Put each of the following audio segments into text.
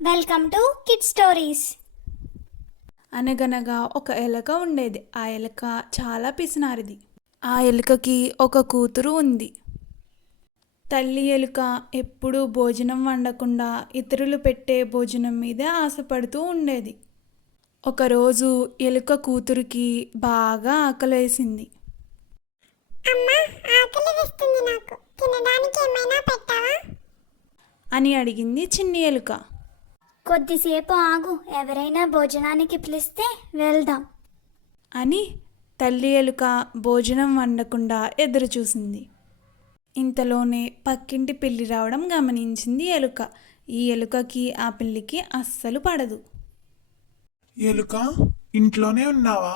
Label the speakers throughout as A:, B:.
A: Welcome to kid stories.
B: అనగనగా ఒక ఎలుక ఉండేది. ఆ ఎలుక చాలా పిసినారిది. ఆ ఎలుకకి ఒక కూతురు ఉంది. తల్లి ఎలుక ఎప్పుడూ భోజనం వండకుండా ఇతరులు పెట్టే భోజనం మీదే ఆశపడుతూ ఉండేది. ఒకరోజు ఎలుక కూతురికి బాగా ఆకలేసింది.
C: అమ్మా, ఆకలి వేస్తుంది నాకు. తినడానికి ఏమైనా పెట్టావా?
B: అని అడిగింది చిన్ని ఎలుక.
A: కొద్దిసేపు ఆగు, ఎవరైనా భోజనానికి పిలిస్తే వెళ్దాం
B: అని తల్లి ఎలుక భోజనం వండకుండా ఎదురుచూసింది. ఇంతలోనే పక్కింటి పిల్లి రావడం గమనించింది ఎలుక. ఈ ఎలుకకి ఆ పిల్లికి అస్సలు పడదు.
D: ఎలుక, ఇంట్లోనే ఉన్నావా?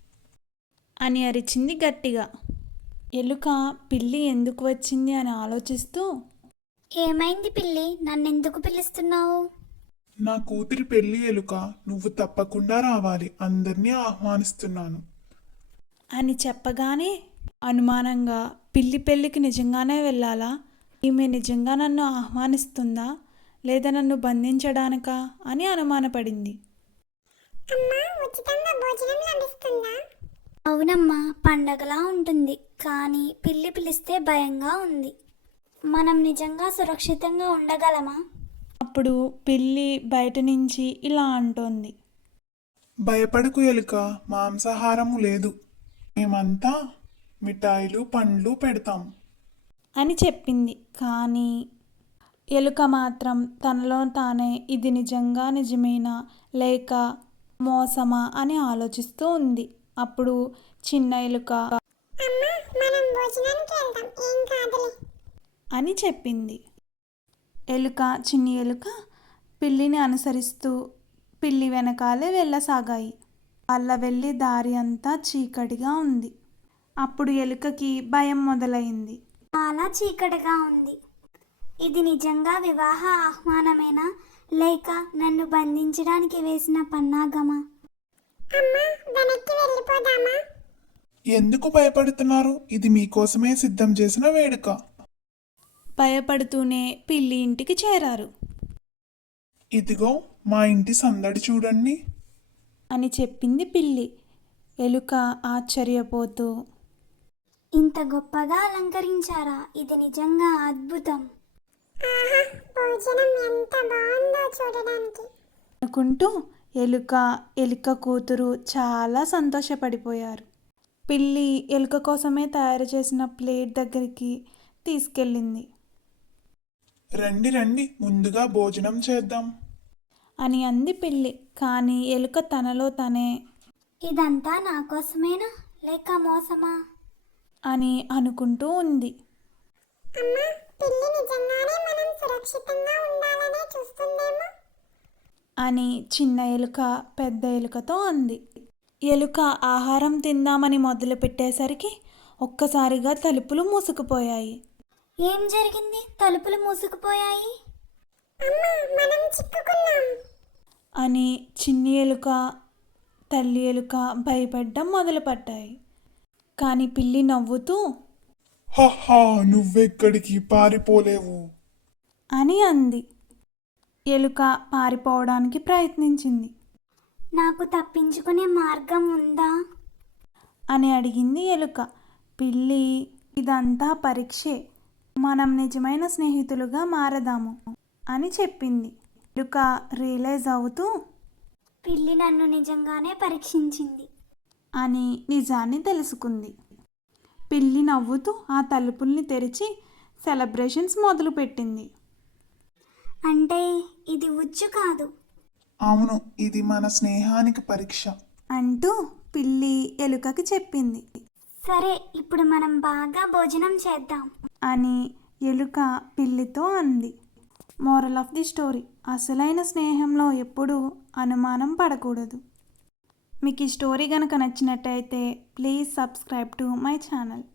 B: అని అరిచింది గట్టిగా. ఎలుక పిల్లి ఎందుకు వచ్చింది అని ఆలోచిస్తూ,
A: ఏమైంది పిల్లి, నన్నెందుకు పిలుస్తున్నావు?
D: నా కూతురి పెళ్లి ఎలుక, నువ్వు తప్పకుండా రావాలి. అందరినీ ఆహ్వానిస్తున్నాను.
B: అని చెప్పగానే అనుమానంగా, పిల్లి పెళ్ళికి నిజంగానే వెళ్ళాలా? ఈమె నిజంగా నన్ను ఆహ్వానిస్తుందా లేదా నన్ను బంధించడానికా అని అనుమానపడింది.
C: అమ్మా, ఉచితంగా భోజనం లభిస్తుందా?
A: అవునమ్మా, పండగలా ఉంటుంది, కానీ పిల్లి పిలిస్తే భయంగా ఉంది. మనం నిజంగా సురక్షితంగా ఉండగలమా?
B: అప్పుడు పిల్లి బయట నుంచి ఇలా అంటోంది.
D: భయపడకు ఎలుక, మాంసాహారము లేదు. మేమంతా మిఠాయిలు, పండ్లు పెడతాం.
B: అని చెప్పింది. కానీ ఎలుక మాత్రం తనలో తానే ఇది నిజంగా నిజమేనా లేక మోసమా అని ఆలోచిస్తూ ఉంది. అప్పుడు చిన్న ఎలుక
C: అమ్మా, మనం భోజనానికి వెళ్దాం, ఏం కాదులే.
B: అని చెప్పింది. ఎలుక, చిన్ని ఎలుక పిల్లిని అనుసరిస్తూ పిల్లి వెనకాలే వెళ్ళసాగాయి. వాళ్ళ వెళ్ళి దారి అంతా చీకటిగా ఉంది. అప్పుడు ఎలుకకి భయం మొదలైంది.
A: చాలా చీకటిగా ఉంది. ఇది నిజంగా వివాహ ఆహ్వానమేనా లేక నన్ను బంధించడానికి వేసిన పన్నాగమా?
C: అమ్మా, వెనక్కి వెళ్ళిపోదామా?
D: ఎందుకు భయపడుతున్నారు? ఇది మీకోసమే సిద్ధం చేసిన వేడుక.
B: భయపడుతూనే పిల్లి ఇంటికి చేరారు.
D: ఇదిగో మా ఇంటి సందడి చూడండి.
B: అని చెప్పింది పిల్లి. ఎలుక ఆశ్చర్యపోతూ,
A: ఇంత గొప్పగా అలంకరించారా? ఇది నిజంగా అద్భుతం.
C: ఆహా, భోజనం ఎంత బాగుందో చూడడానికి.
B: అనుకుంటూ ఎలుక కూతురు చాలా సంతోషపడిపోయారు. పిల్లి ఎలుక కోసమే తయారు చేసిన ప్లేట్ దగ్గరికి తీసుకెళ్ళింది.
D: రండి రండి, ముందుగా భోజనం చేద్దాం
B: అని అంది పిల్లి. కానీ ఎలుక తనలో తనే
A: ఇదంతా నా కోసమేనా లేక మోసమా
B: అని అనుకుంటూ ఉంది.
C: అమ్మా, పిల్లి నిజంగానే మనం సురక్షితంగా ఉండాలనే చూస్తుందేమో.
B: అని చిన్న ఎలుక పెద్ద ఎలుకతో అంది. ఎలుక ఆహారం తిందామని మొదలు పెట్టేసరికి ఒక్కసారిగా తలుపులు మూసుకుపోయాయి.
A: ఏం జరిగింది? తలుపులు మూసుకుపోయాయి.
C: అమ్మా, మనం చిక్కుకున్నాం.
B: అని చిన్ని ఎలుక తల్లి ఎలుక భయపడ్డం మొదలుపట్టాయి. కానీ పిల్లి నవ్వుతూ
D: హహా, నువ్వెక్కడికి పారిపోలేవు.
B: అని అంది. ఎలుక పారిపోవడానికి ప్రయత్నించింది.
A: నాకు తప్పించుకునే మార్గం ఉందా
B: అని అడిగింది ఎలుక. పిల్లి, ఇదంతా పరీక్షే, మనం నిజమైన స్నేహితులుగా మారదాము అని చెప్పింది. ఎలుక రియలైజ్ అవుతూ
A: పిల్లి నన్ను నిజంగానే పరీక్షించింది
B: అని నిజాన్ని తెలుసుకుంది. పిల్లి నవ్వుతూ ఆ తలుపుల్ని తెరిచి సెలబ్రేషన్స్ మొదలుపెట్టింది.
A: అంటే ఇది ఉచ్చు కాదు.
D: అవును, ఇది మన స్నేహానికి పరీక్ష
B: అంటూ పిల్లి ఎలుకకి చెప్పింది.
A: సరే, ఇప్పుడు మనం బాగా భోజనం చేద్దాం
B: అని ఎలుక పిల్లితో అంది. మోరల్ ఆఫ్ ది స్టోరీ: అసలైన స్నేహంలో ఎప్పుడూ అనుమానం పడకూడదు. మీకు ఈ స్టోరీ కనుక నచ్చినట్టయితే please subscribe to my channel.